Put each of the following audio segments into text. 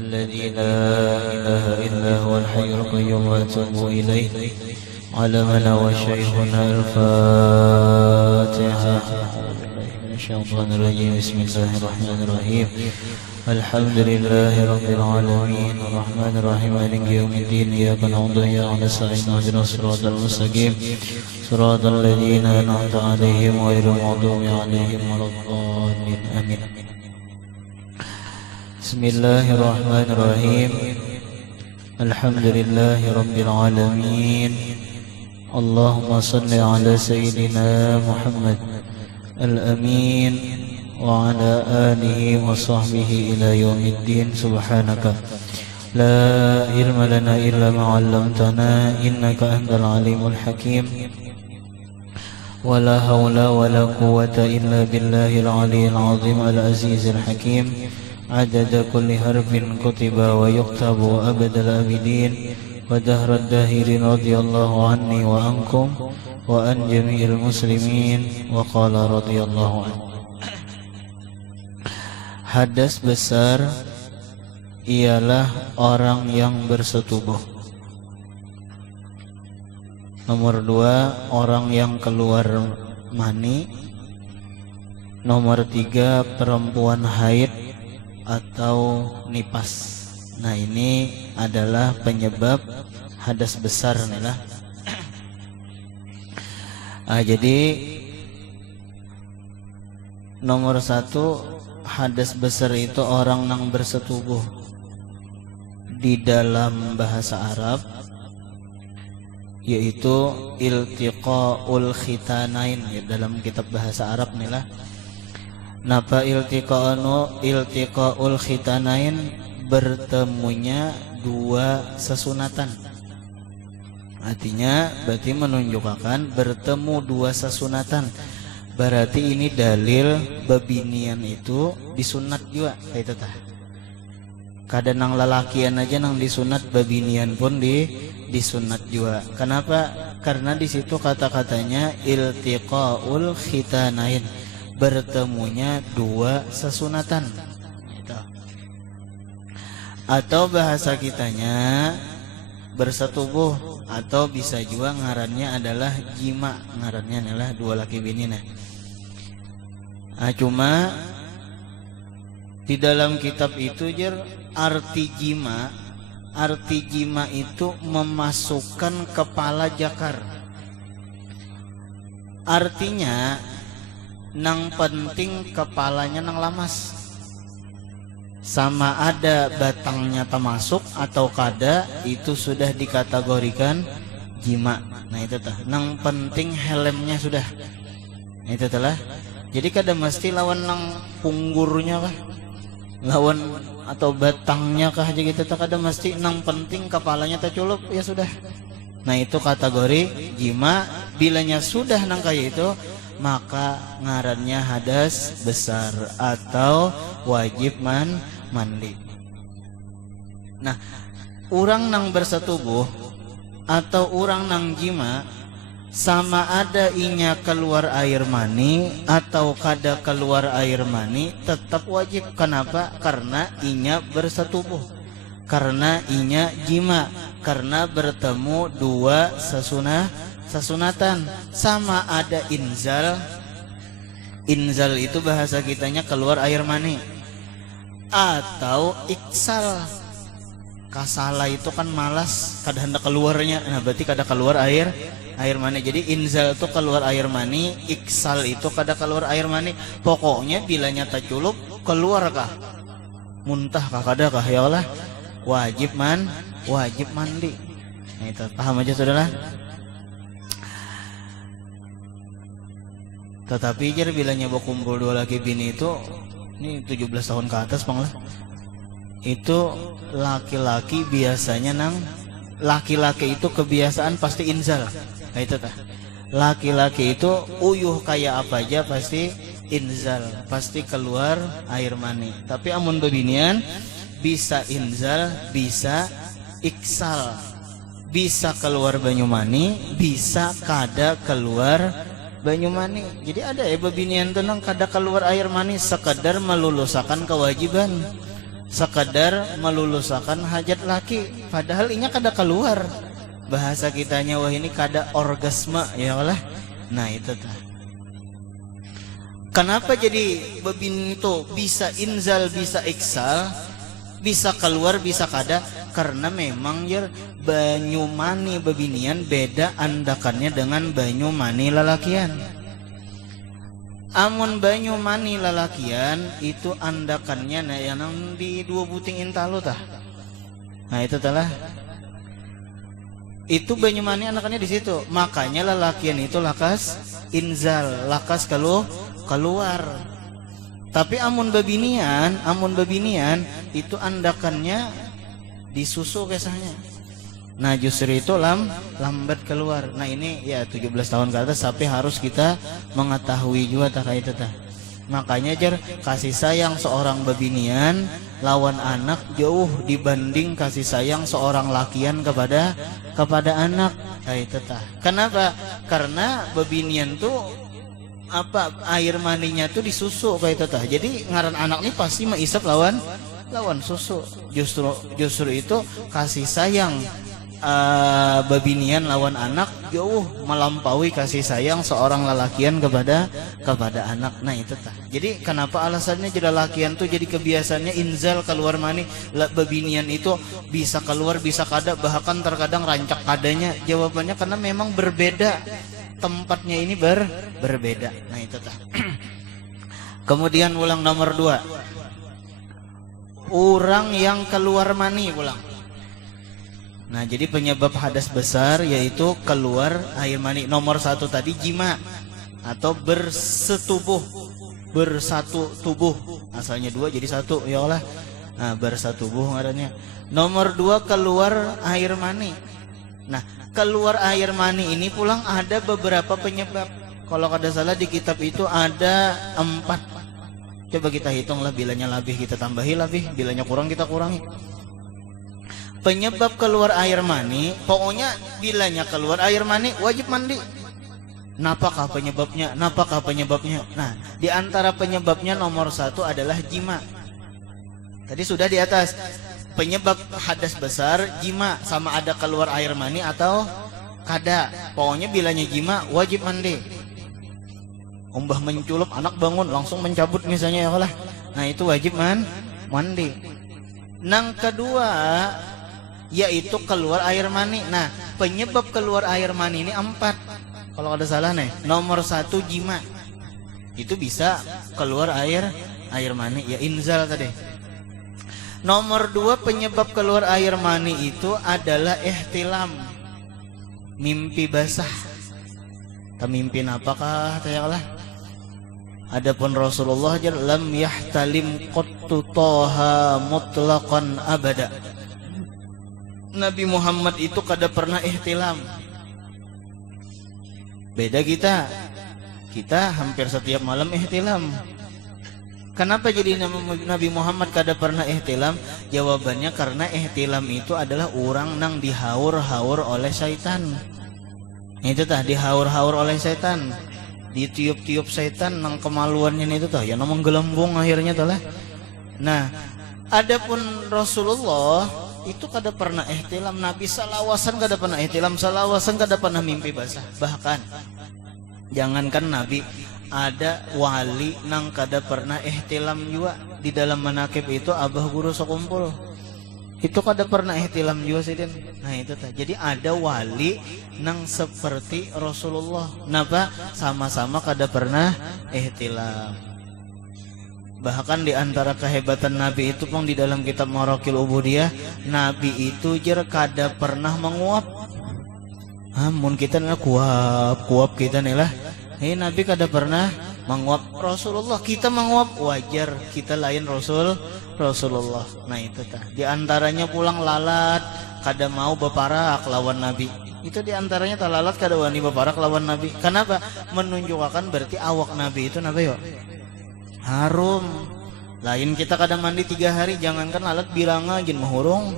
الذي لا إله إلا هو الحي القيوم وأتوب إليه. علمنا وشيخنا الفاتحة. من الشيطان الرجيم. بسم الله الرحمن الرحيم. الحمد لله رب العالمين الرحمن الرحيم مالك يوم الدين. إياك نعبد وإياك نستعين اهدنا الصراط المستقيم صراط الذين أنعمت عليهم غير المغضوب عليهم ولا الضالين. آمين. بسم الله الرحمن الرحيم. الحمد لله رب العالمين. اللهم صل على سيدنا محمد الأمين وعلى آله وصحبه إلى يوم الدين. سبحانك لا علم لنا إلا ما علمتنا إنك أنت العليم الحكيم. ولا حول ولا قوة إلا بالله العلي العظيم العزيز الحكيم. عدد كل حرف كتب ويكتب أبد الآبدين ودهر الداهرين. رضي الله عني وعنكم وعن جميع المسلمين. وقال رضي الله عنه. Hadas besar ialah orang yang bersetubuh. Nomor 2, orang yang keluar mani. Nomor 3, perempuan haid atau nipas. Nah, ini adalah penyebab hadas besar nih lah. Jadi nomor 1, hadas besar itu orang yang bersetubuh. Di dalam bahasa Arab yaitu iltiqaul khitanain ya, dalam kitab bahasa Arab nih lah. Napa iltiqaul khitanain, bertemunya dua sesunatan. Artinya berarti menunjukkan bertemu dua sesunatan. Berarti ini dalil babinian itu disunat juga kayak itu tah. Kada nang lalakian aja nang disunat, babinian pun disunat juga. Kenapa? Karena di situ kata-katanya iltiqaul khitanain, bertemunya dua sesunatan. Atau bahasa kitanya bersetubuh, atau bisa juga ngarannya adalah jima, ngarannya adalah dua laki bini. Nah, cuma di dalam kitab itu arti jima itu memasukkan kepala jakar. Artinya nang penting kepalanya nang lamas, sama ada batangnya termasuk atau kada, itu sudah dikategorikan jima. Nah itu tah, nang penting helmnya sudah. Nah, itu telah. Jadi kada mesti lawan nang punggurnya kah, lawan atau batangnya kah aja gitu, kada mesti, nang penting kepalanya terculup ya sudah. Nah itu kategori jima. Bilanya sudah nang kayak itu, maka ngarannya hadas besar atau wajib mandi. Nah, orang nang bersetubuh atau orang nang jima, sama ada inya keluar air mani atau kada keluar air mani, tetap wajib. Kenapa? Karena inya bersetubuh, karena inya jima, karena bertemu dua sesunatan. Sama ada inzal. Inzal itu bahasa kitanya keluar air mani, atau iksal. Kasala itu kan malas, kada hendak keluarnya. Nah berarti kada keluar air mani. Jadi inzal itu keluar air mani, iksal itu kada keluar air mani. Pokoknya bilanya terculup, keluar kah, muntah kah, kada kah, ya Allah wajib mandi. Nah itu paham aja saudara. Tetapi bilanya berkumpul dua laki bini itu, ini 17 tahun ke atas bang lah, itu laki-laki biasanya nang laki-laki itu kebiasaan pasti inzal. Nah itu tah, laki-laki itu uyuh kayak apa aja pasti inzal, pasti keluar air mani. Tapi amun bebinian bisa inzal, bisa iksal, bisa keluar banyu mani, bisa kada keluar banyu mani. Jadi ada ya bebinian tenang kada keluar air mani, sekedar melulusakan kewajiban, sekedar melulusakan hajat laki, padahal inya kada keluar. Bahasa kitanya wah ini kada orgasme ya Allah. Nah itu tah. Kenapa jadi bebin itu bisa inzal, bisa iksal, bisa keluar, bisa kada? Karena memang banyu mani bebinian beda andakannya dengan banyu mani lalakian. Amun banyu mani lalakian itu andakannya nah yang di dua buting intalu tah. Nah itu telah. Itu banyu mani andakannya di situ. Makanya lalakian itu lakas inzal, lakas keluar. Tapi amun bebinian itu andakannya disusu kesahnya. Nah justru itu lambat keluar. Nah ini ya 17 tahun ke atas, tapi harus kita mengetahui juga tak kayak itu tah. Makanya kasih sayang seorang bebinian lawan anak jauh dibanding kasih sayang seorang lakian kepada anak. Kayak itu tah. Kenapa? Karena bebinian tuh apa, air maninya tuh disusu kayak itu tah. Jadi ngaran anak nih pasti mengisap lawan susu. Justru itu kasih sayang babinian lawan anak jauh melampaui kasih sayang seorang lelakian kepada anak. Nah itu tah. Jadi kenapa alasannya jadi lelakian tuh jadi kebiasaannya inzal keluar mani, babinian itu bisa keluar bisa kada, bahkan terkadang rancak kadanya? Jawabannya karena memang berbeda tempatnya, ini berbeda. Nah itu tah. Kemudian ulang nomor 2, orang yang keluar mani ulang. Nah, jadi penyebab hadas besar yaitu keluar air mani. Nomor 1 tadi jima atau bersetubuh, bersatu tubuh. Asalnya 2 jadi 1, ya Allah. Nah, bersatubuh ngarannya. Nomor 2 keluar air mani. Nah, keluar air mani ini pulang ada beberapa penyebab. Kalau kada salah di kitab itu ada 4. Coba kita hitunglah, bilanya lebih kita tambahi lebih, bilanya kurang kita kurangi. Penyebab keluar air mani, pokoknya bilanya keluar air mani wajib mandi. Napakah penyebabnya? Napakah penyebabnya? Nah, di antara penyebabnya nomor 1 adalah jima. Tadi sudah di atas. Penyebab hadas besar jima, sama ada keluar air mani atau kada. Pokoknya bilanya jima wajib mandi. Umbah menculup anak bangun langsung mencabut misalnya ya Allah. Nah, itu wajib mandi. Nang kedua yaitu keluar air mani. Nah, penyebab keluar air mani ini 4. Kalau ada salah nih. Nomor 1 jima. Itu bisa keluar air mani, ya inzal tadi. Nomor 2 penyebab keluar air mani itu adalah ihtilam. Mimpi basah. Mimpi apakah ya Allah? Adapun Rasulullah lam yahtalim qattu taha mutlaqan abada. Nabi Muhammad itu kada pernah ihtilam. Beda kita. Kita hampir setiap malam ihtilam. Kenapa jadi Nabi Muhammad kada pernah ihtilam? Jawabannya karena ihtilam itu adalah orang nang dihaur-haur oleh syaitan. Itu tah dihaur-haur oleh syaitan. Ditiup-tiup syaitan nang kemaluannya itu tah ya namang gelembung akhirnya tah lah. Nah, adapun Rasulullah itu kada pernah ihtilam. Nabi salawasan kada pernah ihtilam, salawasan kada pernah mimpi basah. Bahkan jangankan Nabi, ada wali nang kada pernah ihtilam juga. Di dalam manakib itu abah guru sekumpul itu kada pernah ihtilam juga sih. Nah, itu tah. Jadi ada wali nang seperti Rasulullah. Napa? Sama-sama kada pernah ihtilam. Bahkan di antara kehebatan Nabi itu pun di dalam kitab Maraqil Ubudiyah, Nabi itu jer kada pernah menguap. Mun kita nih kuap kita nih lah. Nabi kada pernah menguap. Rasulullah kita menguap wajar, kita lain Rasulullah. Nah, itu tah. Di antaranya pulang lalat kada mau beparak lawan Nabi. Itu di antaranya talalat kada wani beparak lawan Nabi. Kenapa? Menunjukkan berarti awak Nabi itu napa yo? Harum. Lain kita kada mandi 3 hari, jangankan lalat biranga jin mahurung.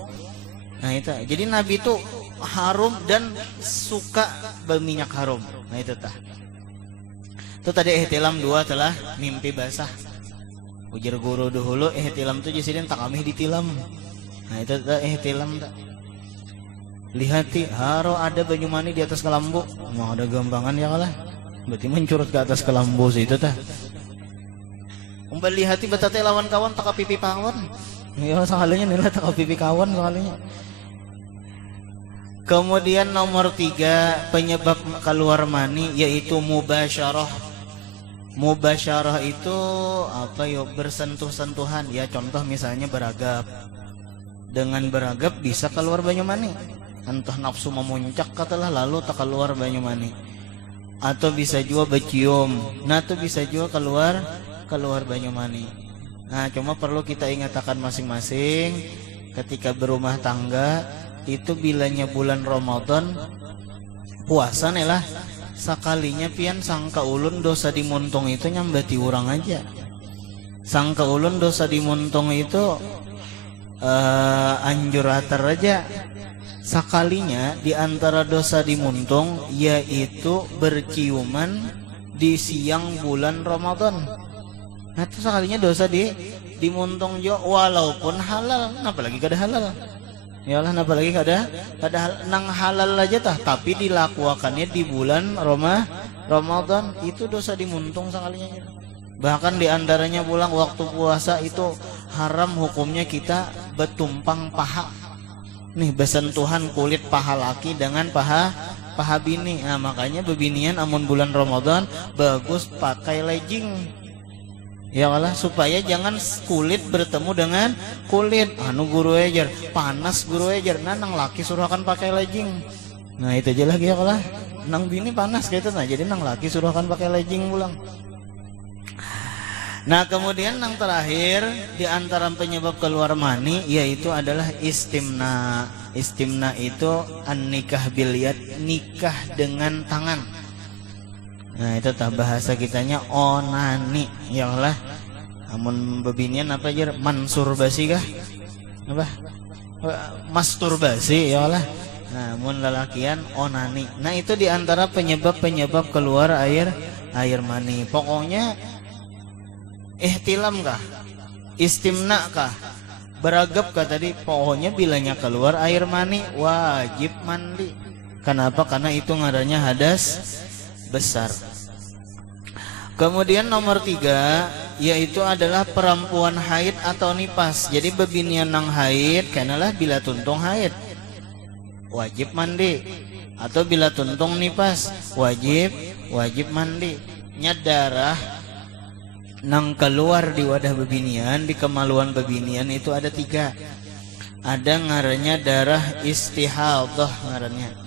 Nah, itu. Jadi Nabi itu harum dan suka berminyak harum. Nah, itu tah. Itu tadi ihtilam 2 telah mimpi basah. Ujar guru dahulu ihtilam itu jisidin tak kami ditilam. Nah, itu tah ihtilam tak. Lihati haro ada banyu mani di atas kelambu. Mau ada gampangan ya kalah. Berarti mencurut ke atas kelambu sih itu tah. Umpal lihati batate lawan kawan tak pipi kawan. Ya sekalinya nilai tak pipi kawan sekalinya. Kemudian nomor 3 penyebab keluar mani yaitu mubasyarah. Mubasyarah itu apa yo? Bersentuh-sentuhan. Ya contoh misalnya beragap. Dengan beragap bisa keluar banyu mani. Entah nafsu memuncak katalah lalu tak keluar banyu mani. Atau bisa juga bercium. Nah, itu bisa juga keluar banyu mani. Nah, cuma perlu kita ingatkan masing-masing ketika berumah tangga itu bilanya bulan Ramadan puasa nih lah. Sakalinya pian sangka ulun dosa dimuntung itu nyambati orang aja. Sangka ulun dosa dimuntung itu anjur atar aja. Sakalinya di antara dosa dimuntung yaitu berciuman di siang bulan Ramadan. Nah, itu sekalinya dosa dimuntung jo walaupun halal. Apalagi kada halal. Ya Allah, apalagi kada nang halal aja tah, tapi dilakukannya di bulan Ramadan itu dosa dimuntung sekalinya. Bahkan di antaranya pulang waktu puasa itu haram hukumnya kita betumpang paha. Nih bersentuhan kulit paha laki dengan paha bini. Nah, makanya bebinian amun bulan Ramadan bagus pakai legging. Ya Allah, supaya jangan kulit bertemu dengan kulit. Anu guru ejer panas, guru ejer nang laki suruh akan pakai legging. Nah itu aja lagi ya Allah, nang bini panas gitu, nah jadi nang laki suruh akan pakai legging pulang. Nah kemudian yang terakhir di antara penyebab keluar mani yaitu adalah istimna. Istimna itu an-nikah bil yad, nikah dengan tangan. Nah itu tah bahasa kitanya onani. Ya Allah, amun bebinian apa aja mansurbasi kah? Apa? Masturbasi ya Allah. Nah mun lalakian onani. Nah itu di antara penyebab-penyebab keluar air mani. Pokoknya ihtilam kah, istimna kah, beragap kah tadi, pokoknya bilanya keluar air mani wajib mandi. Kenapa? Karena itu ngarannya hadas besar. Kemudian nomor 3 yaitu adalah perempuan haid atau nipas. Jadi bebinian nang haid kenalah bila tuntung haid wajib mandi, atau bila tuntung nipas wajib mandi. Nya darah nang keluar di wadah bebinian, di kemaluan bebinian itu ada 3. Ada ngarannya darah istihadah ngarannya.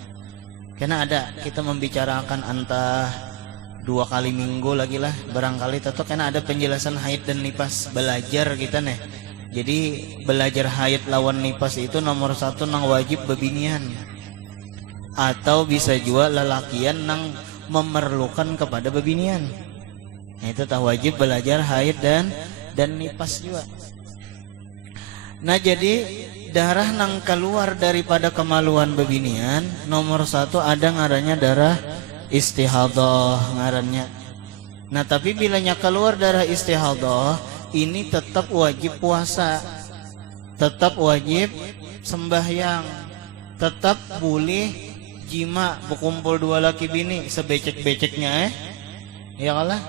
Karena ada kita membicarakan antah 2 kali minggu lagi lah barangkali tetap, karena ada penjelasan haid dan nipas belajar kita nih. Jadi belajar haid lawan nipas itu nomor 1 nang wajib bebinian, atau bisa juga lelakian nang memerlukan kepada bebinian. Nah, itu tak wajib belajar haid dan nipas juga. Nah jadi darah nang keluar daripada kemaluan bebinian nomor 1 ada ngarannya darah istihadah ngarannya. Nah tapi bilanya keluar darah istihadah ini tetap wajib puasa, tetap wajib sembahyang, tetap boleh jima berkumpul 2 laki bini sebecek-beceknya ya kalah,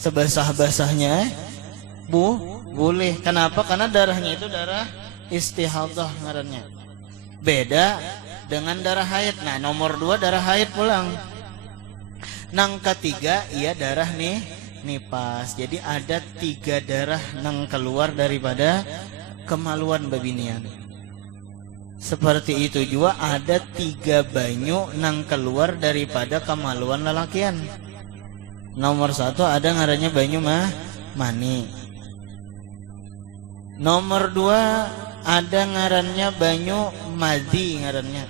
sebasah-basahnya boleh. Kenapa? Karena darahnya itu darah istihadah ngarannya. Beda dengan darah haid. Nah nomor 2 darah haid pulang. Nang ketiga ia darah nipas. Jadi ada 3 darah nang keluar daripada kemaluan bebinian. Seperti itu juga ada 3 banyu nang keluar daripada kemaluan lelakian. Nomor 1 ada ngarannya banyu mani. Nomor 2 ada ngarannya banyu madi ngarannya.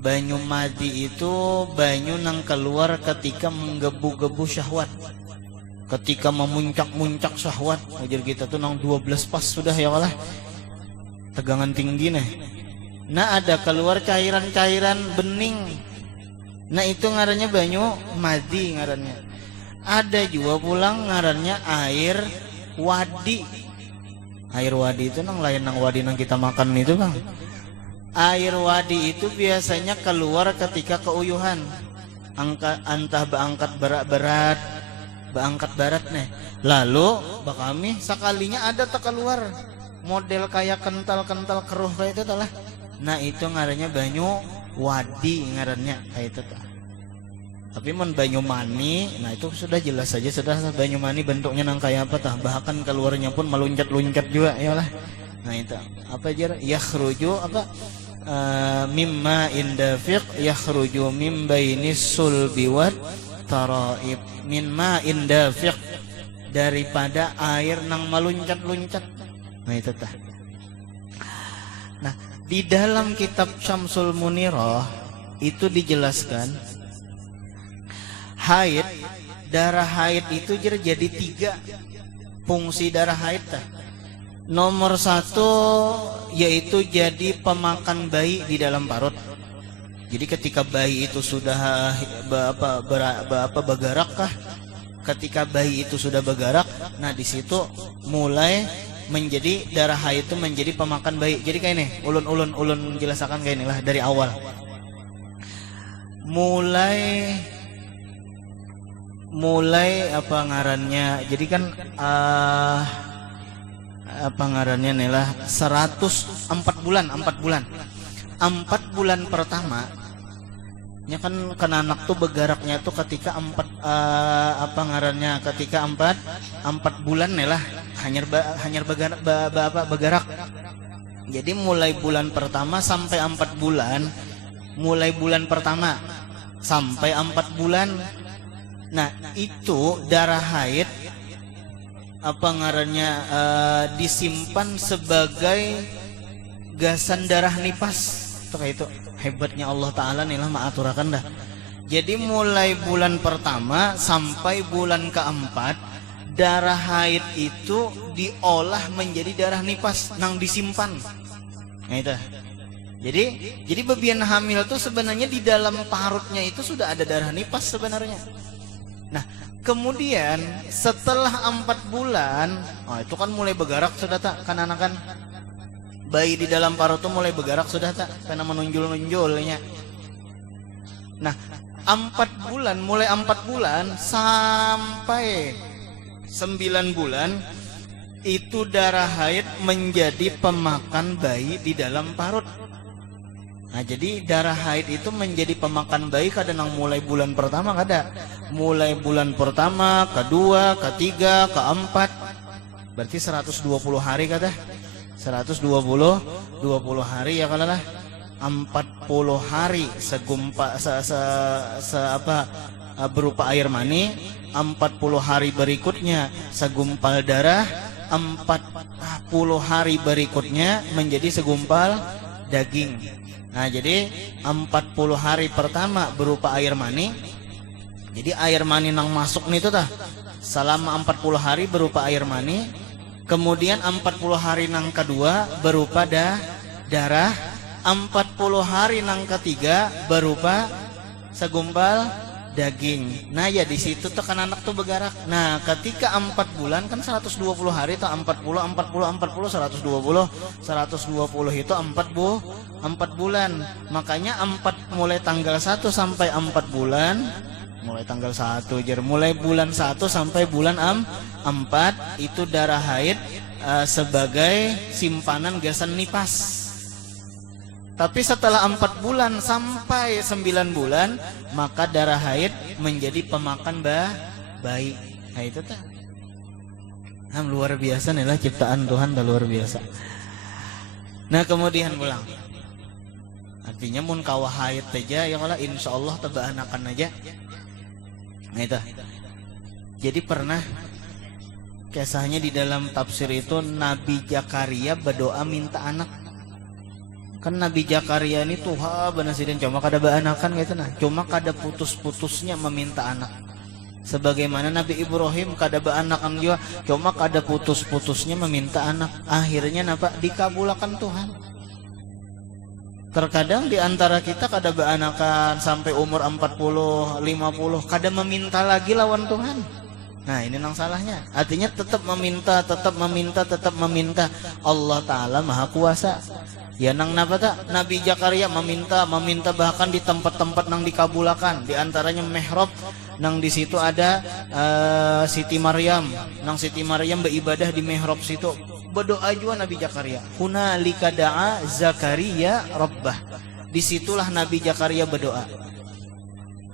Banyu madi itu banyu nang keluar ketika menggebu-gebu syahwat, ketika memuncak-muncak syahwat. Ujar kita tuh nang 12 pas sudah ya Allah, tegangan tinggi nih. Nah ada keluar cairan-cairan bening. Nah itu ngarannya banyu madi ngarannya. Ada juga pulang ngarannya air wadi. Air wadi itu nang lain nang wadi nang kita makan itu bang. Air wadi itu biasanya keluar ketika keuyuhan, antah beangkat berat-berat, beangkat barat nih. Lalu bakami sekalinya ada tak keluar model kayak kental-kental keruh kayak itu lah. Nah itu ngarannya banyu wadi ngarannya kayak itu tuh. Tapi mun banyu mani, nah itu sudah jelas saja sudah banyu mani bentuknya nang kayak apa tah, bahkan keluarnya pun meluncat-luncat juga ya lah. Nah itu apa aja yakhruju apa mimma indafiq yakhruju mim bainis sulbi wat taraib, mimma indafiq daripada air nang meluncat-luncat. Nah itu tah. Nah di dalam kitab Syamsul Munirah itu dijelaskan haid, darah haid itu jadi 3 fungsi darah haid tah. Nomor 1 yaitu jadi pemakan bayi di dalam parut. Jadi ketika bayi itu sudah bergerak kah? Ketika bayi itu sudah bergerak, nah di situ mulai menjadi darah haid itu menjadi pemakan bayi. Jadi kayak ini, ulun jelaskan kayak inilah dari awal. Mulai apa ngarannya? Jadi kan apa ngarannya nih 104 bulan 4 bulan pertama nya kan anak tuh bergeraknya tuh ketika ketika empat bulan ya lah hanya bergerak. Jadi mulai bulan pertama sampai 4 bulan, mulai bulan pertama sampai 4 bulan. Nah itu darah haid disimpan sebagai gasan darah nipas. Kayak itu hebatnya Allah Ta'ala nih lah ma'aturakan dah. Jadi mulai bulan pertama sampai bulan keempat, darah haid itu diolah menjadi darah nipas nang disimpan. Nah itu. Jadi bagian hamil tuh sebenarnya di dalam parutnya itu sudah ada darah nipas sebenarnya. Nah kemudian setelah 4 bulan, itu kan mulai bergerak sudah tak kan anakan. Bayi di dalam parut itu mulai bergerak sudah tak, karena menunjul-nunjulnya. Nah 4 bulan, mulai 4 bulan sampai 9 bulan itu darah haid menjadi pemakan bayi di dalam parut. Nah jadi darah haid itu menjadi pemakan bayi kadang mulai bulan pertama kada. Mulai bulan pertama, kedua, ketiga, keempat, berarti 120 hari kada. 120 hari ya kalau lah 40 hari berupa air mani, 40 hari berikutnya segumpal darah, 40 hari berikutnya menjadi segumpal daging. Nah jadi 40 hari pertama berupa air mani. Jadi air mani nang masuk nih tuh tah selama 40 hari berupa air mani. Kemudian 40 hari nang kedua berupa darah, 40 hari nang ketiga berupa segumpal daging. Nah ya di situ tuh kan anak tuh bergerak. Nah ketika 4 bulan kan 120 hari tuh 40 120 itu 4 bulan. Makanya mulai tanggal 1 sampai 4 bulan. Mulai tanggal 1 mulai bulan 1 sampai bulan 4 itu darah haid sebagai simpanan gasan nipas. Tapi setelah 4 bulan sampai 9 bulan maka darah haid menjadi pemakan bayi. Nah itu tuh luar biasa nih lah ciptaan Tuhan, dah luar biasa. Nah kemudian pulang, artinya mun kawah haid aja ya kalau insya Allah tebak anakan aja. Nah itu. Jadi pernah kisahnya di dalam tafsir itu Nabi Zakaria berdoa minta anak. Kan Nabi Zakaria ini Tuhan benar sih cuma kada beranakan gitu nah. Cuma kada putus-putusnya meminta anak. Sebagaimana Nabi Ibrahim kada beranakan juga, cuma kada putus-putusnya meminta anak. Akhirnya napa dikabulkan Tuhan. Terkadang di antara kita kada beranakan sampai umur 40, 50, kada meminta lagi lawan Tuhan. Nah ini nang salahnya. Artinya tetap meminta. Allah Ta'ala Maha Kuasa. Ya nang napa tak? Nabi Zakaria meminta bahkan di tempat-tempat nang dikabulakan. Di antaranya mihrab, nang di situ ada Siti Maryam. Nang Siti Maryam beribadah di mihrab situ. Berdoa juga Nabi Zakaria. Hunalika da'a Zakaria rabbah. Disitulah Nabi Zakaria berdoa.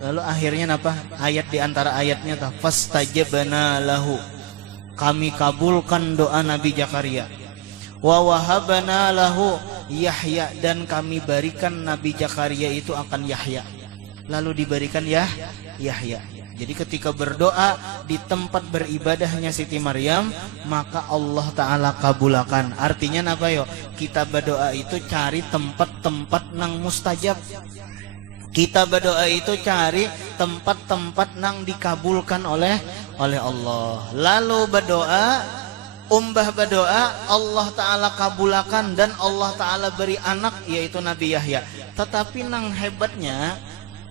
Lalu akhirnya apa? Ayat di antara ayatnya tah fastajabna lahu. Kami kabulkan doa Nabi Zakaria. Wa wahabna lahu Yahya, dan kami berikan Nabi Zakaria itu akan Yahya. Lalu diberikan Yahya. Jadi ketika berdoa di tempat beribadahnya Siti Maryam, maka Allah Ta'ala kabulakan. Artinya apa yo? Kita berdoa itu cari tempat-tempat nang mustajab. Kita berdoa itu cari tempat-tempat nang dikabulkan oleh Allah. Lalu berdoa, berdoa, Allah Ta'ala kabulakan dan Allah Ta'ala beri anak, yaitu Nabi Yahya. Tetapi nang hebatnya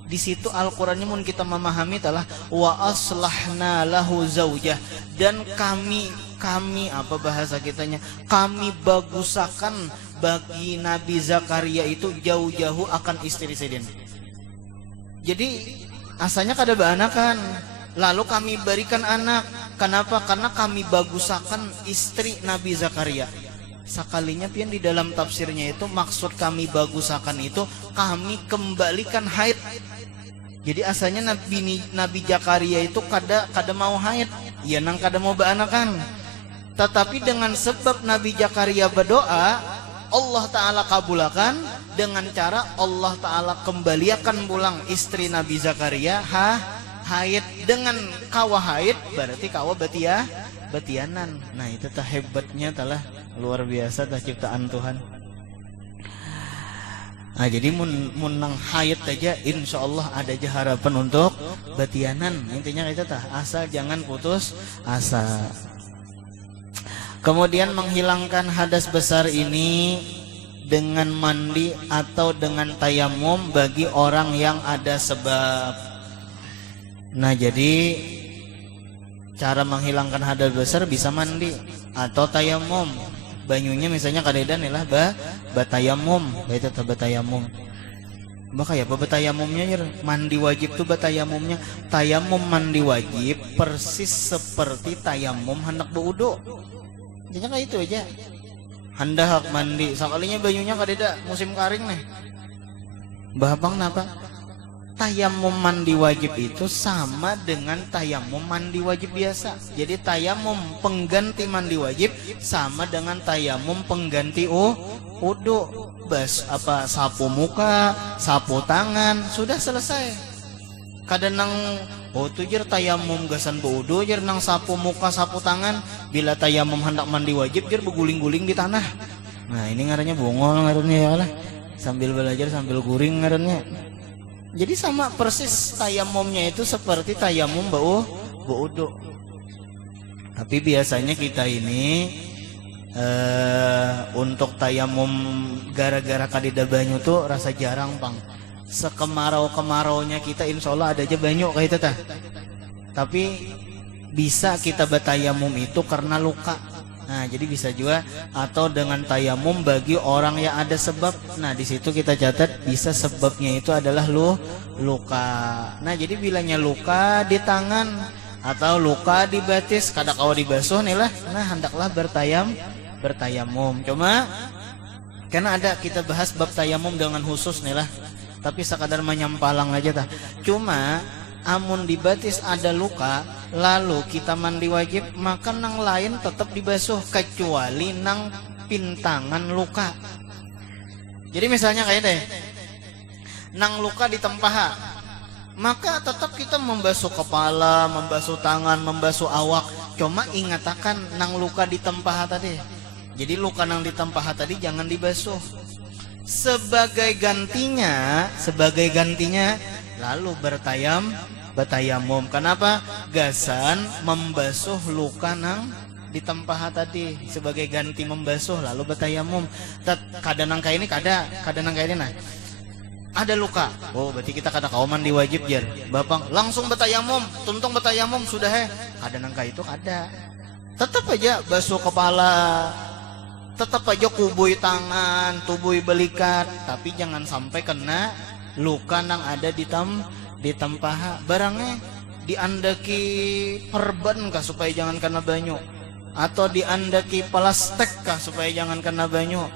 di situ Al-Qur'annya mun kita memahami telah wa aslahna lahu zaujah, dan kami apa bahasa kitanya, kami bagusakan bagi Nabi Zakaria itu jauh-jauh akan istri Sidin. Jadi asalnya kada beranakan, lalu kami berikan anak. Kenapa? Karena kami bagusakan istri Nabi Zakaria. Sekalinya pian di dalam tafsirnya itu maksud kami bagusakan itu kami kembalikan haid. Jadi asalnya Nabi Zakaria itu kada mau haid, ya nang kada mau beanakan. Tetapi dengan sebab Nabi Zakaria berdoa, Allah Ta'ala kabulakan dengan cara Allah Ta'ala kembaliakan pulang istri Nabi Zakaria haid. Dengan kawa haid berarti kawa batianan. Nah itu tah hebatnya telah luar biasa tah ciptaan Tuhan. Nah jadi mun nang haid aja insya Allah ada aja harapan untuk batianan. Intinya itu tah asal jangan putus asa. Kemudian menghilangkan hadas besar ini dengan mandi atau dengan tayamum bagi orang yang ada sebab. Nah jadi cara menghilangkan hadas besar bisa mandi atau tayamum. Banyunya misalnya kadedan ialah batayamum, itu batayamum. Maka ya batayamumnya ya mandi wajib tuh batayamumnya. Tayamum mandi wajib persis seperti tayamum hendak berwudu. Jadi kayak itu aja. Hendak mandi, sekalinya banyunya kadeda musim karing nih. Bahapang napa? Tayamum mandi wajib itu sama dengan tayamum mandi wajib biasa. Jadi tayamum pengganti mandi wajib sama dengan tayamum pengganti wudu. Sapu muka, sapu tangan, sudah selesai. Kadang nang tuh tayamum gasan wudu jer nang sapu muka, sapu tangan. Bila tayamum hendak mandi wajib jer beguling-guling di tanah. Nah ini ngarannya bongol ngarannya ya lah. Sambil belajar sambil guring ngarannya. Jadi sama persis tayamumnya itu seperti tayamum wudu. Tapi biasanya kita ini untuk tayamum gara-gara kadida banyu tuh rasa jarang pang. Sekemarau-kemaraunya kita insya Allah ada aja banyu kayak itu tah. Tapi bisa kita bertayamum itu karena luka. Nah jadi bisa juga atau dengan tayamum bagi orang yang ada sebab. Nah di situ kita catat bisa sebabnya itu adalah luka. Nah jadi bilanya luka di tangan atau luka di batis kada kawa dibasuh nih lah. Nah hendaklah bertayamum. Cuma karena ada kita bahas bab tayamum dengan khusus nih lah. Tapi sekadar menyampalang aja tah. Cuma amun di batis ada luka lalu kita mandi wajib maka nang lain tetap dibasuh kecuali nang pintangan luka. Jadi misalnya kayak deh nang luka di tempaha maka tetap kita membasuh kepala, membasuh tangan, membasuh awak. Cuma ingatakan nang luka di tempaha tadi. Jadi luka nang di tempaha tadi jangan dibasuh. Sebagai gantinya lalu bertayamum. Kenapa? Gasan membasuh luka nang di tempaha tadi sebagai ganti membasuh lalu bertayamum. Kadang nang kayak ini kadang nang kayak ini nah. Ada luka. Oh, berarti kita kada kawa mandi wajib jar. Bapang langsung bertayamum, tuntung bertayamum sudah Kadang nang kayak itu kada. Tetap aja basuh kepala. Tetap aja kubui tangan, tubui belikat, tapi jangan sampai kena luka nang ada di tempaha. Barangnya diandaki perban kah supaya jangan kena banyu, atau diandaki plastik kah supaya jangan kena banyu,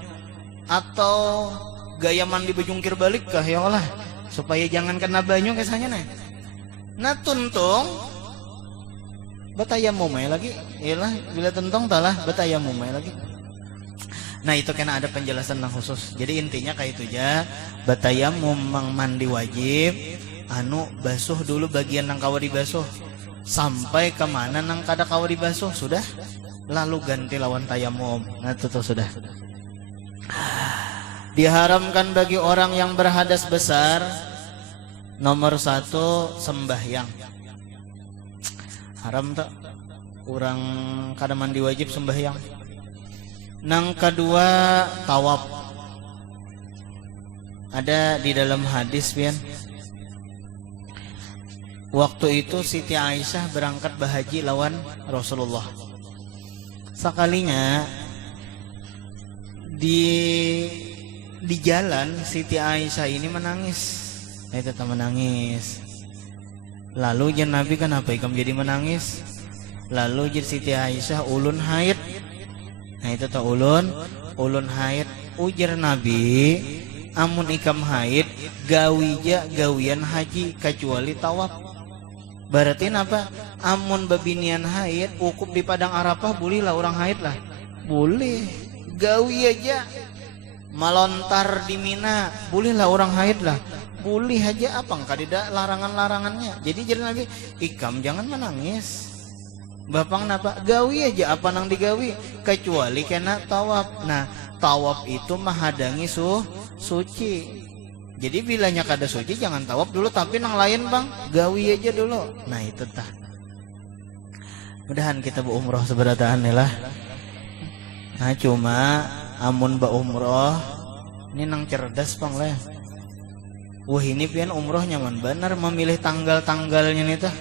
atau gaya mandi bejungkir balik kah ya Allah supaya jangan kena banyu kesannya nih. Nah tuntung batayamum lagi, iyalah bila tuntung talah batayamum lagi. Nah itu kena ada penjelasan yang khusus. Jadi intinya kayak itu aja. Batayamum mandi wajib basuh dulu bagian nang kawa dibasuh sampai kemana nang kada kawa dibasuh sudah. Lalu ganti lawan tayamum. Nah itu tuh sudah. Diharamkan bagi orang yang berhadas besar nomor 1 sembahyang. Haram tak? Orang kada mandi wajib sembahyang. Nang kedua tawaf. Ada di dalam hadis pian. Waktu itu Siti Aisyah berangkat berhaji lawan Rasulullah. Sekalinya di jalan Siti Aisyah ini menangis. Tetap menangis. Lalu jan Nabi kenapa ikam jadi menangis? Lalu jan Siti Aisyah ulun haid. Nah itu tak ulun haid. Ujar Nabi, amun ikam haid gawija gawian haji kecuali tawaf. Berarti apa? Amun babinian haid wukuf di padang Arafah boleh lah orang haid lah. Boleh. Gawi aja melontar di Mina boleh lah orang haid lah. Boleh aja apa enggak ada larangan-larangannya. Jadi jadi Nabi ikam jangan menangis. Bapang napa? Gawi aja apa nang digawi kecuali kena tawaf. Nah, tawaf itu menghadangi suci. Jadi bilanya kada suci jangan tawaf dulu tapi nang lain bang gawi aja dulu. Nah itu tah. Mudahan kita berumroh seberataan lah. Nah cuma amun umroh ini nang cerdas bang lah. Wah ini pian umroh nyaman benar memilih tanggal-tanggalnya nih tah.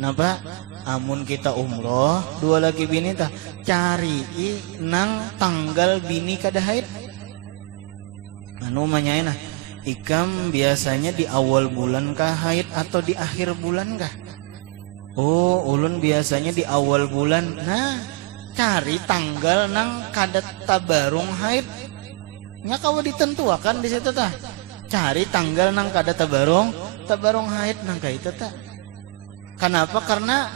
Napa? Amun kita umroh dua lagi bini tah cari nang tanggal bini kada haid. Anu manyain nah ikam biasanya di awal bulan kah haid atau di akhir bulan kah? Oh ulun biasanya di awal bulan. Nah cari tanggal nang kada tabarung haid. Nya kawa ditentuakan di situ tah. Cari tanggal nang kada tabarung haid nang ka itu tah. Kenapa? Karena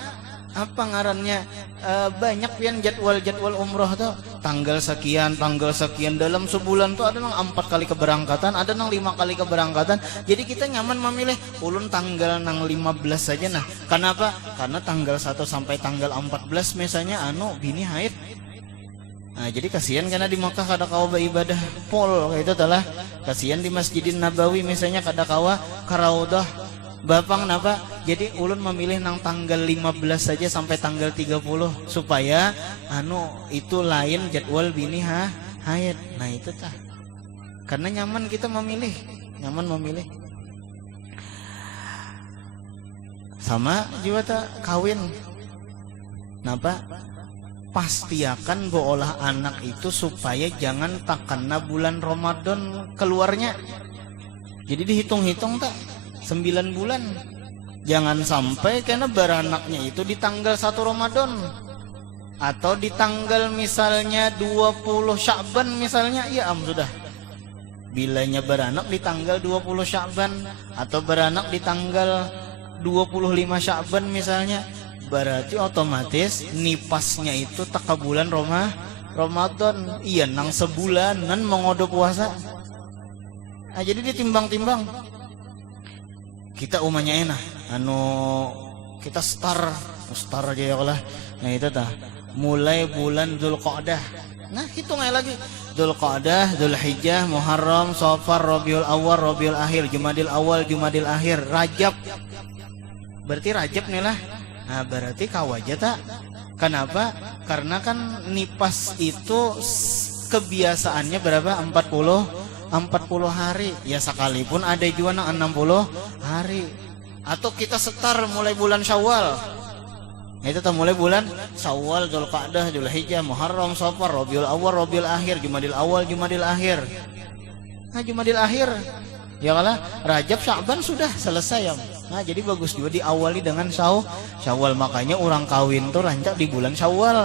apa ngarannya banyak pian jadwal umroh tuh tanggal sekian dalam sebulan tuh ada nang 4 kali keberangkatan, ada nang 5 kali keberangkatan. Jadi kita nyaman memilih ulun tanggal nang 15 saja. Nah kenapa? Karena tanggal 1 sampai tanggal 14 misalnya bini haid. Nah jadi kasihan karena di Makkah kada kawa beribadah pol kayak itu telah kasihan di Masjidin Nabawi misalnya kada kawa karaudah. Bapang napa? Jadi ulun memilih nang tanggal 15 saja sampai tanggal 30 supaya itu lain jadwal bini haid. Nah itu tah. Karena nyaman kita memilih, Sama juga tak kawin. Napa? Pastiakan olah anak itu supaya jangan tak kena bulan Ramadan keluarnya. Jadi dihitung-hitung tak 9 bulan. Jangan sampai karena beranaknya itu di tanggal 1 Ramadan atau di tanggal misalnya 20 Sya'ban misalnya, ya sudah. Bilanya beranak di tanggal 20 Sya'ban atau beranak di tanggal 25 Sya'ban misalnya, berarti otomatis nipasnya itu tak bulan Ramadan. Iya nang sebulanan mengodo puasa. Nah, jadi ditimbang-timbang. Kita umanya enak kita star aja ya Allah. Nah itu tah mulai bulan Dzulqa'dah. Nah hitung aja lagi Dzulqa'dah, Dzulhijjah, Muharram, Safar, Rabiul Awal, Rabiul Akhir, Jumadil Awal, Jumadil Akhir, Rajab. Berarti Rajab nih lah. Nah berarti kawaja tak. Kenapa? Karena kan nipas itu kebiasaannya berapa? 40 hari. Ya sekalipun ada juga nang 60 hari. Atau kita setar mulai bulan Syawal. Itu tuh mulai bulan Syawal, Dzulqa'dah, Dzulhijjah, Muharram, Safar, Rabiul Awal, Rabiul Akhir, Jumadil Awal, Jumadil Akhir. Nah Jumadil Akhir ya kalah Rajab, Sya'ban sudah selesai ya. Nah jadi bagus juga diawali dengan Syawal. Makanya orang kawin tuh rancak di bulan Syawal.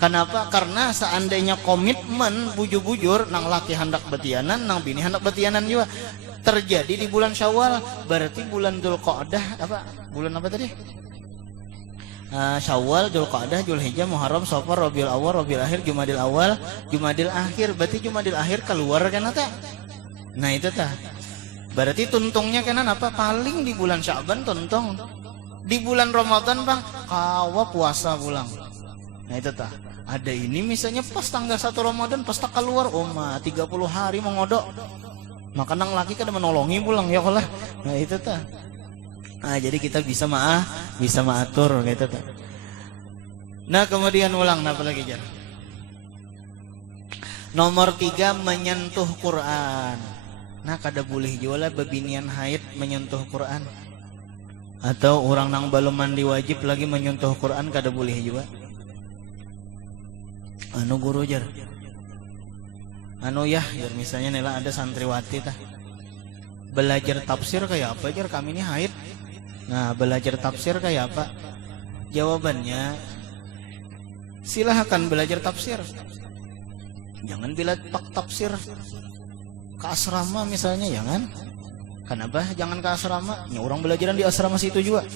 Kenapa? Karena seandainya komitmen bujur-bujur nang laki hendak betianan, nang bini hendak betianan juga terjadi di bulan Syawal, berarti bulan Dzulqa'dah bulan apa tadi? Syawal, Dzulqa'dah, Dzulhijjah, Muharram, Safar, Rabiul Awal, Rabiul Akhir, Jumadil Awal, Jumadil Akhir. Berarti Jumadil Akhir keluar kan ta? Nah itu tah. Berarti tuntungnya kan apa? Paling di bulan Sya'ban tuntung. Di bulan Ramadan bang kawa puasa pulang. Nah itu tah. Ada ini misalnya pas tanggal 1 Ramadan pas tak keluar 30 hari mengodok. Maka nang laki kada menolongi pulang ya kalah. Nah itu tah. Nah jadi kita bisa maatur gitu tah. Nah kemudian ulang apa lagi jar? Nomor 3 menyentuh Quran. Nah kada boleh juga babinian haid menyentuh Quran. Atau orang nang belum mandi wajib lagi menyentuh Quran kada boleh juga. Guru jar misalnya nela ada santriwati tah belajar tafsir kayak apa jar, kami ini haid. Nah belajar tafsir kayak apa? Jawabannya silahkan belajar tafsir, jangan bila pak tafsir ke asrama misalnya, jangan. Kenapa jangan ke asrama? Ya orang belajaran di asrama situ juga.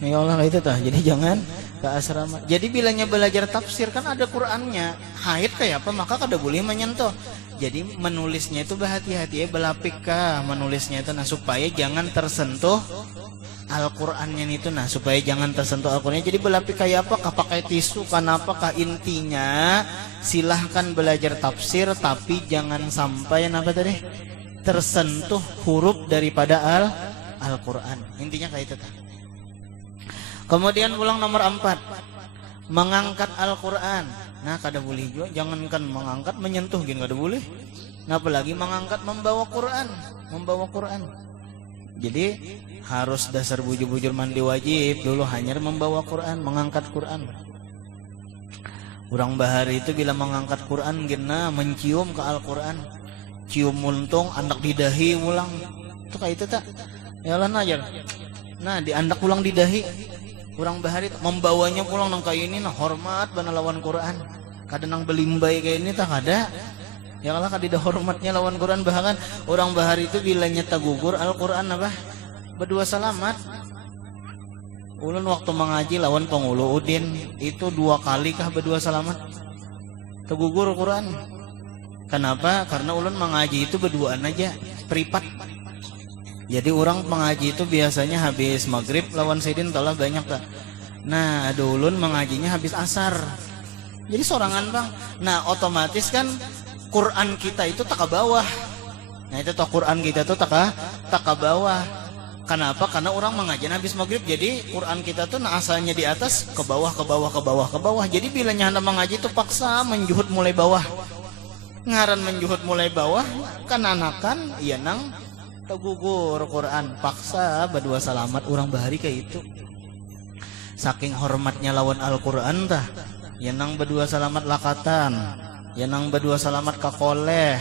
Ya Allah itu tah. Jadi jangan ke asrama. Jadi bilanya belajar tafsir kan ada Qur'annya. Haid kayak apa maka kada boleh menyentuh. Jadi menulisnya itu berhati-hati ya, belapik kah menulisnya itu, nah supaya jangan tersentuh Al-Qur'annya itu, nah supaya jangan tersentuh Al-Qur'annya. Jadi belapik kayak apa? Kah pakai tisu kan apakah? Intinya silahkan belajar tafsir tapi jangan sampai apa tadi? Tersentuh huruf daripada Al-Qur'an. Intinya kayak itu. Kemudian ulang nomor 4, mengangkat Al-Qur'an. Nah kada boleh juga, jangankan mengangkat, menyentuh gini kada boleh. Nah apalagi mengangkat membawa Quran, Jadi harus dasar bujur-bujur mandi wajib dulu, hanya membawa Quran, mengangkat Quran. Orang bahari itu bila mengangkat Quran gina mencium ke Al-Quran, cium muntung, anak di dahi ulang. Itu kayak itu tak? Yalah najar. Nah di anak ulang di dahi. Orang bahari membawanya pulang nang kayak ini, nah hormat bana lawan Quran. Kadang nang belimbai kayak ini tak ada. Ya Allah kadida hormatnya lawan Quran. Bahkan orang bahari itu bila nyata gugur Al-Quran apa? Berdua salamat. Ulun waktu mengaji lawan pengulu Udin itu 2 kali kah berdua salamat? Tegugur Quran. Kenapa? Karena ulun mengaji itu berduaan aja, peripat. Jadi orang mengaji itu biasanya habis maghrib lawan Sayyidin telah banyak tak. Nah ada ulun mengajinya habis asar. Jadi sorangan bang. Nah otomatis kan Quran kita itu tak ke bawah. Nah itu toh Quran kita tuh tak ke bawah. Kenapa? Karena orang mengaji habis maghrib. Jadi Quran kita tuh nah asalnya di atas ke bawah, ke bawah, ke bawah, ke bawah. Jadi bila nyanda mengaji itu paksa menjuhut mulai bawah. Ngaran menjuhut mulai bawah kan anakan iya nang tegugur Quran, paksa berdua salamat. Orang bahari kayak itu saking hormatnya lawan Al-Quran tah, ya nang berdua salamat lakatan, ya nang berdua salamat kakoleh.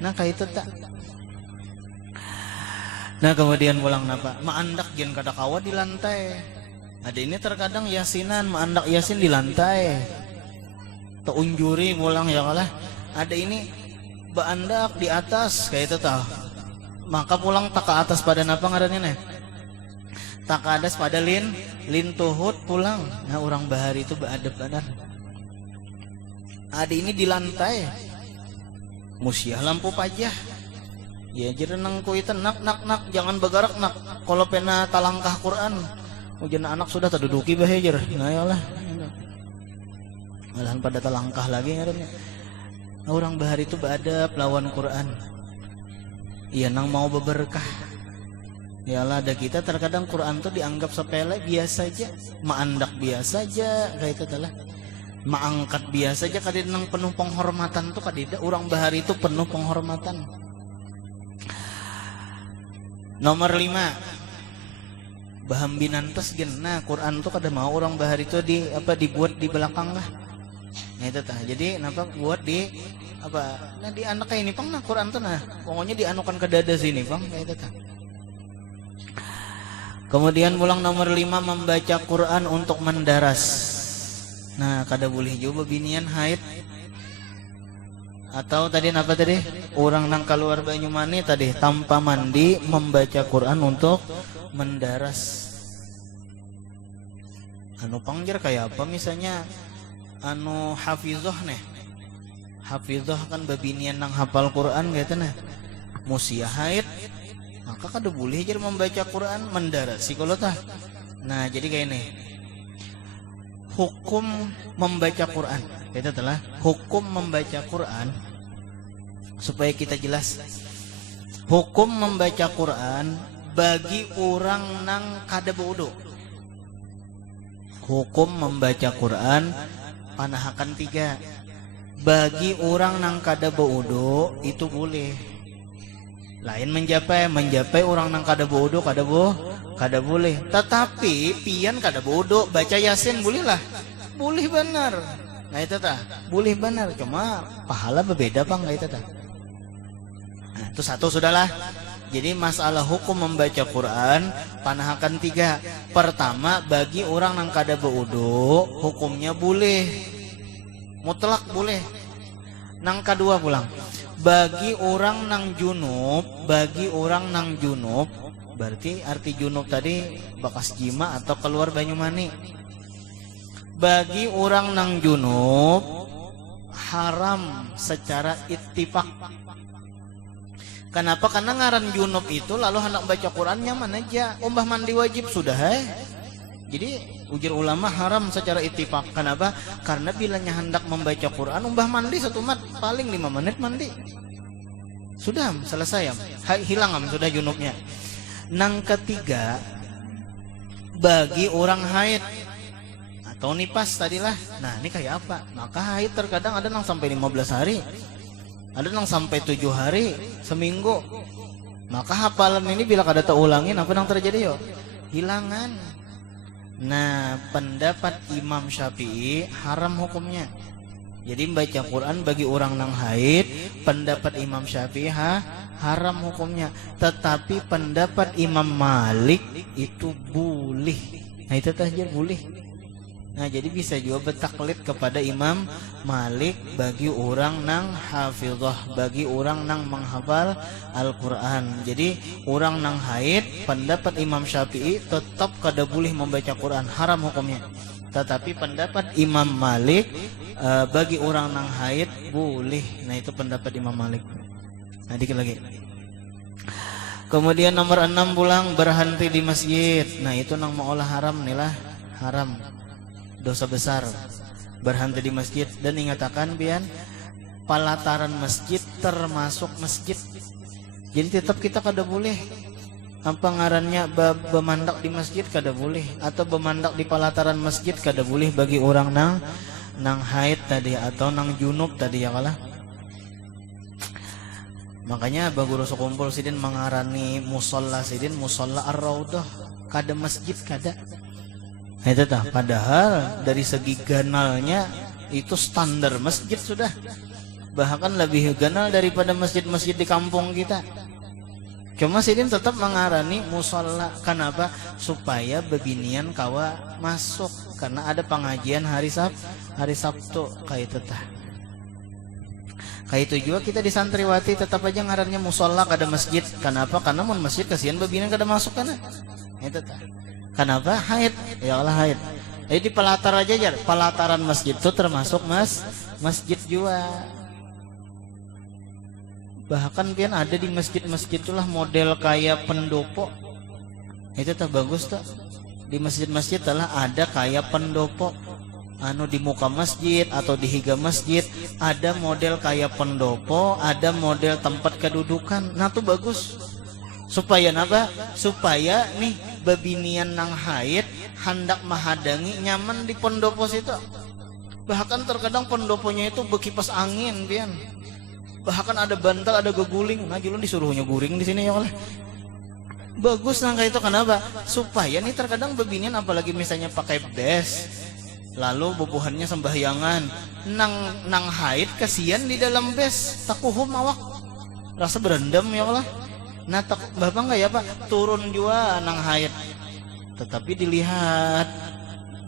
Nah kayak itu tak. Nah kemudian pulang napa, maandak jen kada kawa di lantai. Ada ini terkadang yasinan, maandak yasin di lantai, teunjuri pulang ya kalah. Ada ini baandak di atas kayak itu tah. Maka pulang tak ke atas pada napa ngarannya nih? Tak ke atas pada lin tuhut pulang. Nah orang bahari itu beradab benar. Ada ini di lantai. Musiah lampu pajah. Ya jadi nang kui nak jangan bergerak nak. Kalau pena talangkah Quran, ujian anak sudah terduduki bahajer. Nah yalah. Malahan pada talangkah lagi ngarannya. Nah, orang bahari itu beradab lawan Quran. Iya nang mau berberkah. Yalah ada kita terkadang Quran tuh dianggap sepele biasa aja, maandak biasa aja kayak itu telah. Maangkat biasa aja kadida nang penuh penghormatan tuh kadida. Orang bahari itu penuh penghormatan. Nomor 5. Bahambinan tes gen. Nah Quran tuh kada mau orang bahari itu dibuat di belakang lah. Nah itu tah. Jadi kenapa buat di apa? Nah di anak kayak ini pang nah Quran tuh nah pokoknya dianukan ke dada sini pang kayak itu tah. Kemudian pulang nomor 5, membaca Quran untuk mendaras. Nah kada boleh juga binian haid. Atau tadi apa tadi? Orang nang keluar Banyumani tadi tanpa mandi membaca Quran untuk mendaras. Anu pangjar kayak apa misalnya? Anu hafizoh nih. Hafizoh kan babinian nang hafal Quran gitu nah. Musia haid. Maka kada boleh jadi membaca Quran mendarasi kalau tah. Nah jadi kayak ini. Hukum membaca Quran. Itu adalah hukum membaca Quran. Supaya kita jelas. Hukum membaca Quran bagi orang nang kada bodoh. Hukum membaca Quran panahakan 3. Bagi orang nang kada bodoh itu boleh. Lain menjapai orang nang kada bodoh kada boleh. Tetapi pian kada bodoh baca Yasin boleh lah. Boleh benar. Nah itu tah, boleh benar. Cuma pahala berbeda bang itu tah. Nah, itu satu sudahlah. Jadi masalah hukum membaca Quran panahakan 3. Pertama bagi orang nang kada bodoh hukumnya boleh. Mutlak boleh. Nang kedua pulang bagi orang nang junub, berarti arti junub tadi bekas jima atau keluar banyu mani. Bagi orang nang junub haram secara ittifaq. Kenapa? Karena ngaran junub itu lalu hendak baca Quran nyaman aja, umbah mandi wajib sudah. Jadi ujar ulama haram secara ittifaq. Kenapa? Karena bilanya hendak membaca Quran umbah mandi 1 mat paling 5 menit mandi. Sudah selesai, hilang sudah junubnya. Nang ketiga, bagi orang haid atau nifas tadilah. Nah, ini kayak apa? Maka haid terkadang ada nang sampai 15 hari. Ada nang sampai 7 hari, seminggu. Maka hafalan ini bila kada terulangin apa yang terjadi yo? Hilangan. Nah, pendapat Imam Syafi'i haram hukumnya. Jadi baca Quran bagi orang nang haid, pendapat Imam Syafi'i haram hukumnya. Tetapi pendapat Imam Malik itu boleh. Nah, itu tahjir boleh. Nah, jadi bisa juga bertaklid kepada Imam Malik bagi orang nang hafizah, bagi orang nang menghafal Al-Quran. Jadi orang nang haid, pendapat Imam Syafi'i tetap kada boleh membaca Quran, haram hukumnya. Tetapi pendapat Imam Malik bagi orang nang haid boleh. Nah, itu pendapat Imam Malik. Nah, dikit lagi. Kemudian nomor 6 pulang berhenti di masjid. Nah, itu nang maulah haram nilah, haram. Dosa besar berhenti di masjid. Dan ingatakan pian, palataran masjid termasuk masjid. Jadi tetap kita kada boleh apa ngarannya bemandak di masjid kada boleh, atau bemandak di palataran masjid kada boleh bagi orang nang haid tadi atau nang junub tadi ya kalah. Makanya baguru sekumpul sidin mengarani musolla sidin musolla ar-raudah, kada masjid kada. Itu tah, padahal dari segi ganalnya itu standar masjid sudah, bahkan lebih ganal daripada masjid-masjid di kampung kita. Cuma sidin tetap mengarani musola. Kenapa? Supaya bebinian kawa masuk, karena ada pengajian hari Sabtu kayak itu tah. Kayak itu juga kita di santriwati tetap aja ngarannya musola kada masjid. Kenapa? Karena mun masjid kasihan bebinian kada masuk kana. Itu tah. Kenapa? Haid. Ya Allah haid. Jadi pelatar aja jar. Pelataran masjid itu termasuk masjid juga. Bahkan pian ada di masjid-masjid itulah model kayak pendopo. Itu tak bagus tuh. Di masjid-masjid telah ada kayak pendopo. Anu di muka masjid atau di higa masjid ada model kayak pendopo, ada model tempat kedudukan. Nah tuh bagus. Supaya apa? Supaya nih babinian nang haid hendak mahadangi nyaman di pendopo situ. Bahkan terkadang pendoponya itu berkipas angin pian. Bahkan ada bantal, ada geguling. Nah julun disuruhnya guring di sini ya oleh. Bagus nang kayak itu. Kenapa? Supaya nih terkadang babinian apalagi misalnya pakai bes, lalu bubuhannya sembahyangan, nang haid kasihan di dalam bes, takuhum awak rasa berendam ya Allah. Nah bapak nggak ya Pak turun juga nang haid, tetapi dilihat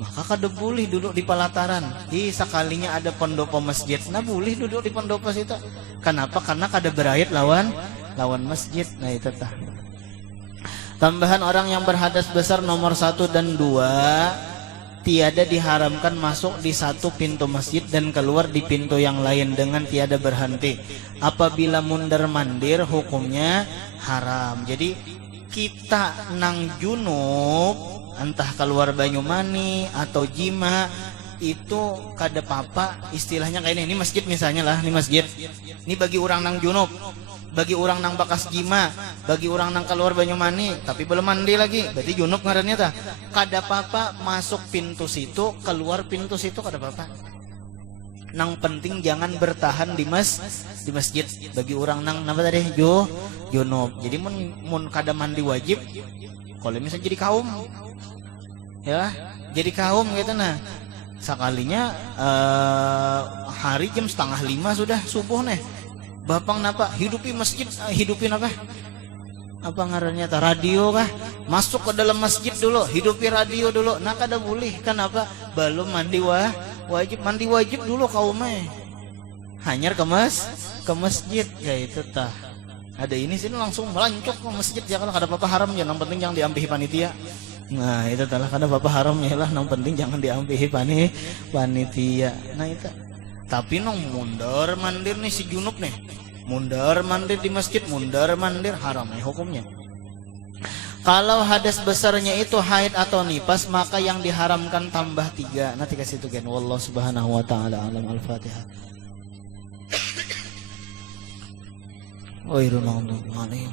maka kada boleh duduk di pelataran. Sekalinya ada pendopo masjid, nah boleh duduk di pendopo situ. Kenapa? Karena kada berayat lawan masjid. Nah itu tah. Tambahan orang yang berhadas besar nomor 1 dan 2 tiada diharamkan masuk di satu pintu masjid dan keluar di pintu yang lain dengan tiada berhenti. Apabila mundar mandir hukumnya haram. Jadi kita nang junub entah keluar banyu mani atau jima itu kada papa, istilahnya kayak ini masjid misalnya lah, ini masjid. Ini bagi orang nang junub, bagi orang nang bakas jima, bagi orang nang keluar banyu mani tapi belum mandi lagi, berarti junub ngarannya tah. Kada papa masuk pintu situ, keluar pintu situ kada papa. Nang penting jangan bertahan di masjid bagi orang nang napa tadi junub. Jadi mun kada mandi wajib, kalau misalnya jadi kaum ya, jadi kaum gitu nah. Sekalinya hari jam 4:30 sudah subuh nih. Bapang napa hidupi masjid, hidupin apa ngarannya ta radio kah, masuk ke dalam masjid dulu, hidupi radio dulu. Nah kada boleh. Kenapa? Belum mandi wajib, mandi wajib dulu kaumnya. hanyar ke masjid kayak itu tah. Ada ini sini langsung melancuk ke masjid ya kalau ada apa-apa haram ya, yang penting jangan diampihi panitia. Nah itu telah kada apa-apa haram ya lah, yang penting jangan diampihi panitia. Nah itu. Tapi nong mundur mandir nih si junub nih, mundur mandir di masjid, mundur mandir haram nih hukumnya. Kalau hadas besarnya itu haid atau nifas, maka yang diharamkan tambah 3. Nanti kasih itu kan. Wallahu subhanahu wa ta'ala alam. Al-Fatihah. Wairul maghdubi alaihim.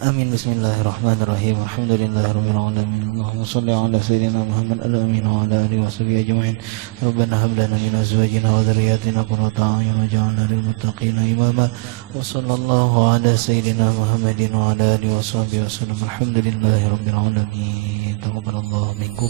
Amin. Bismillahirrahmanirrahim. Alhamdulillahirabbil alamin. Allahumma shalli ala sayyidina Muhammad al-amin wa ala alihi washabihi ajma'in. Rabbana hab lana min azwajina wa dhurriyyatina qurrata a'yun waj'alna lil muttaqina imama. Wa sallallahu ala sayyidina Muhammadin wa ala alihi washabihi wasallam. Alhamdulillahirabbil alamin. Taqabbalallahu minkum.